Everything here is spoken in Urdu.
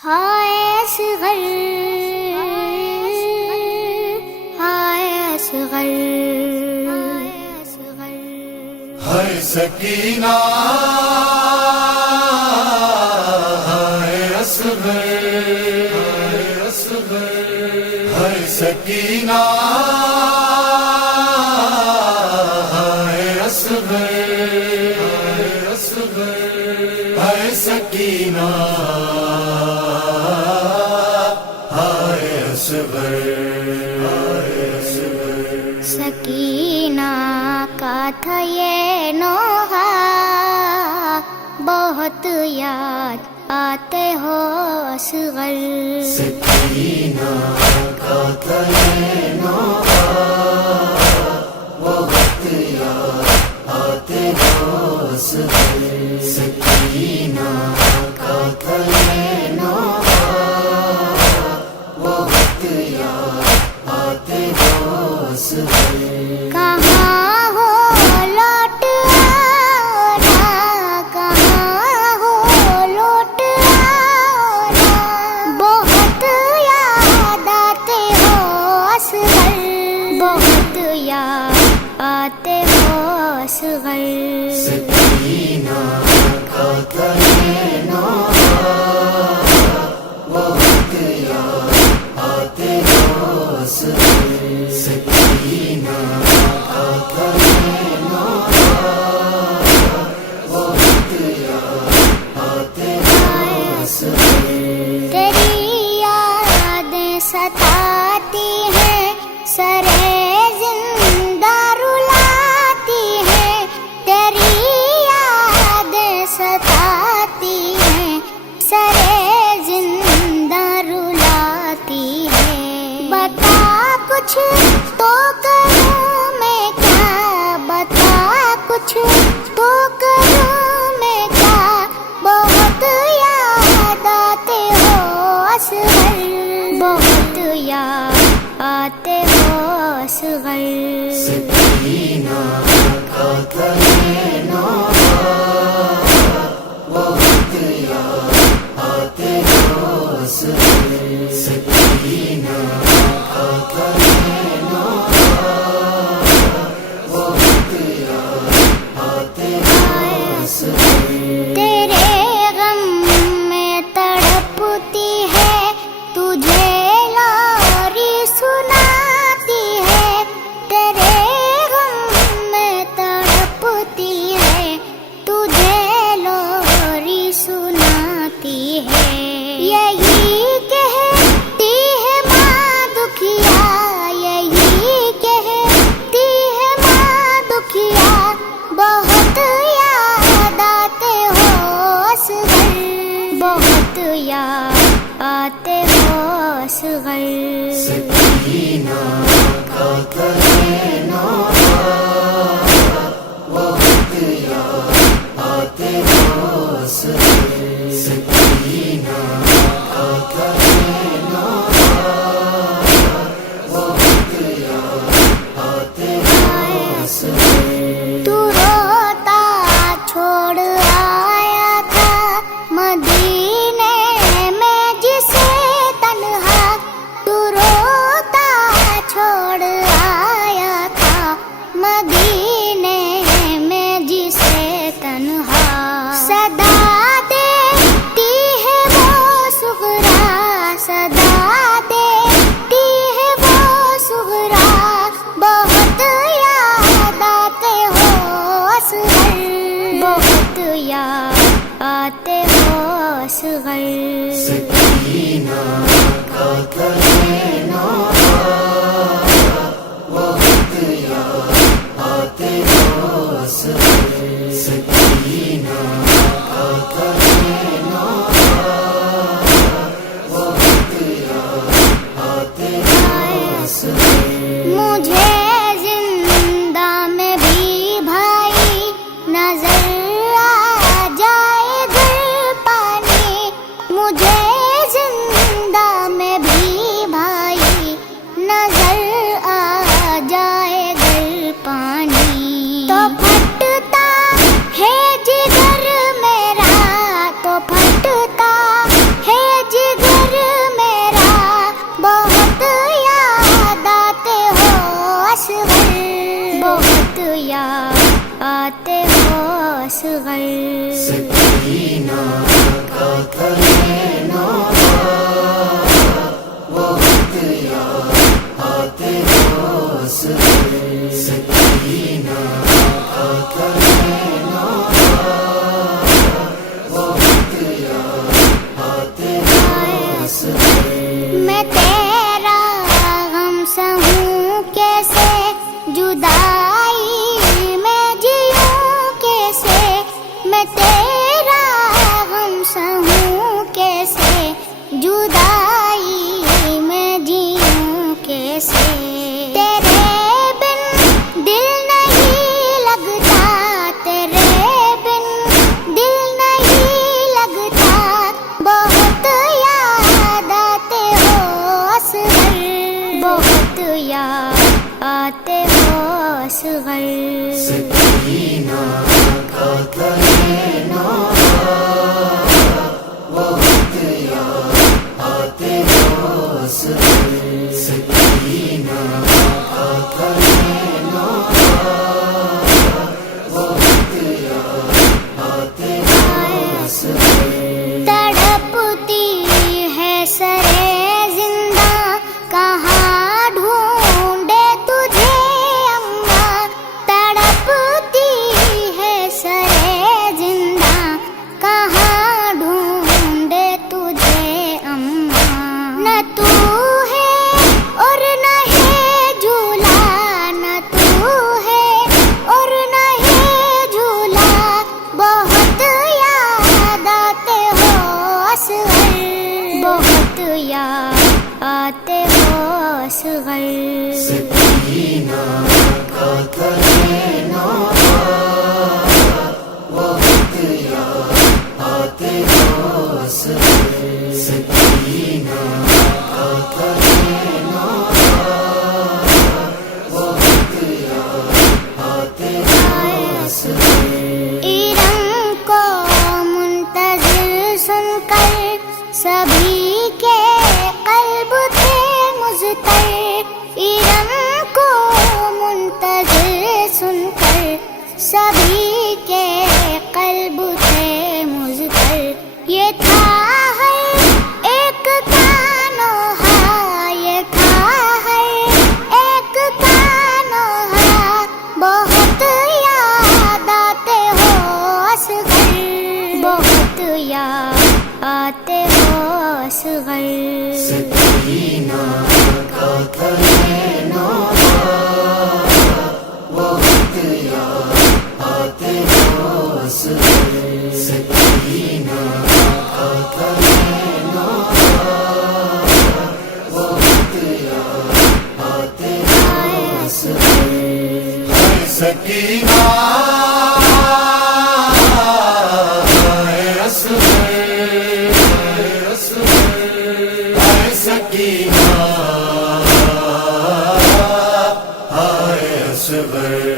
ہائے اصغر ہائے اصغر ہائے سکینہ ہائے اصغر ہائے سکینہ ہائے اصغر ہائے سکینہ ہائے اصغر سکینہ کا تھا یہ نوحہ بہت یاد آتے ہو اصغر سکینہ کا تھا یہ نوحہ بہت یاد آتے ہو اصغر سکینہ کا تھا یہ نوحہ بہت یاد آتے ہو اصغر کہاں ہو لوٹ آنا کہاں ہو لوٹ آنا بہت یاد آتے ہو اصغر بہت یاد آتے ہو اصغر سکینہ کا تھا یہ نوحہ بہت یاد آتے ہو اصغر سکینہ کا تھا یہ نوحہ بہت یاد آتے ہو اصغر تیری یادیں ستاتی ہیں سرے زندہ رلاتی ہیں تیری یادیں ستاتی ہیں سرے زندہ رلاتی ہیں بتا کچھ تو کروں میں کیا بتا کچھ تو کروں میں کیا بہت یاد آتے ہو اصغر بہت یاد آتے ہو اصغر سکینہ کا تھا یہ نوحہ بہت یاد آتے ہو اصغر سکینہ کا تھا یہ نوحہ بہت یاد آتے ہو اصغر تیرے غم میں تڑپتی ہے تجھے لوری سناتی ہے تیرے غم میں تڑپتی ہے تجھے لوری سناتی ہے یہی کہتی ہے ماں دکھیا یہی کہتی ہے ماں دکھیا بہت یاد آتے ہو اصغر بہت یاد آتے ہو اصغر سکینہ کا تھا یہ نوحہ بہت یاد آتے ہو اصغر سکینہ کا تھا یہ نوحہ بہت یاد آتے ہو اصغر تو روتا چھوڑ آیا تھا مدینے میں جسے تنہا تو روتا چھوڑ آیا تھا مدینے میں جسے تنہا صدا دیتی ہے وہ صغرا صدا دیتی ہے وہ صغرا بہت یاد آتے ہو اصغر بہت یاد آتے ہو اصغر سکینہ کا تھا یہ نوحہ بہت یاد آتے ہو اصغر سکینہ کا تھا یہ نوحہ بہت یاد آتے ہو اصغر مجھے زندہ میں بھی بھائی نظر آ جائے گر پانی مجھے زندہ میں بھی بھائی جدائی میں جیوں کیسے، تیرے بن دل نہیں لگتا، تیرے بن دل نہیں لگتا، بہت یاد آتے ہو اصغر، بہت یاد آتے ہو اصغر، سکینہ کا تھے نوحہ، بہت یاد آتے ہو اصغر، سکینہ کا تھے نوحہ، بہت یاد آتے ہو اصغر، تڑپتی ہے سرے زندہ، کہاں ڈھونڈے تجھے اماں، تڑپتی ہے سرے زندہ، کہاں ڈھونڈے تجھے اماں، نہ تو ہے اور نہ ہے جھولا، نہ تو ہے اور نہ ہے جھولا، بہت یاد آتے ہو اصغر، بہت یاد آتے ہو اصغر، سکینہ کا تھے نوحہ، بہت یاد آتے ہو اصغر، سکینہ کا تھے نوحہ، بہت یاد آتے ہو اصغر، ارم کو منتظر سن کر سبھی کے قلب تھے مضطر، ارم کو منتظر سن کر سبھی کے قلب تھے مضطر، یہ تھا ہر ایک کا نوحہ، یہ تھا ہر ایک کا نوحہ، بہت یاد آتے ہو اصغر، بہت یاد آتے ہو اصغر، سکینہ کا تھے نوحہ، بہت یاد آتے ہو اصغر، سکینہ کا تھے نوحہ، بہت یاد آتے ہو اصغر، سکینہ سکینہ ہائے اصغر،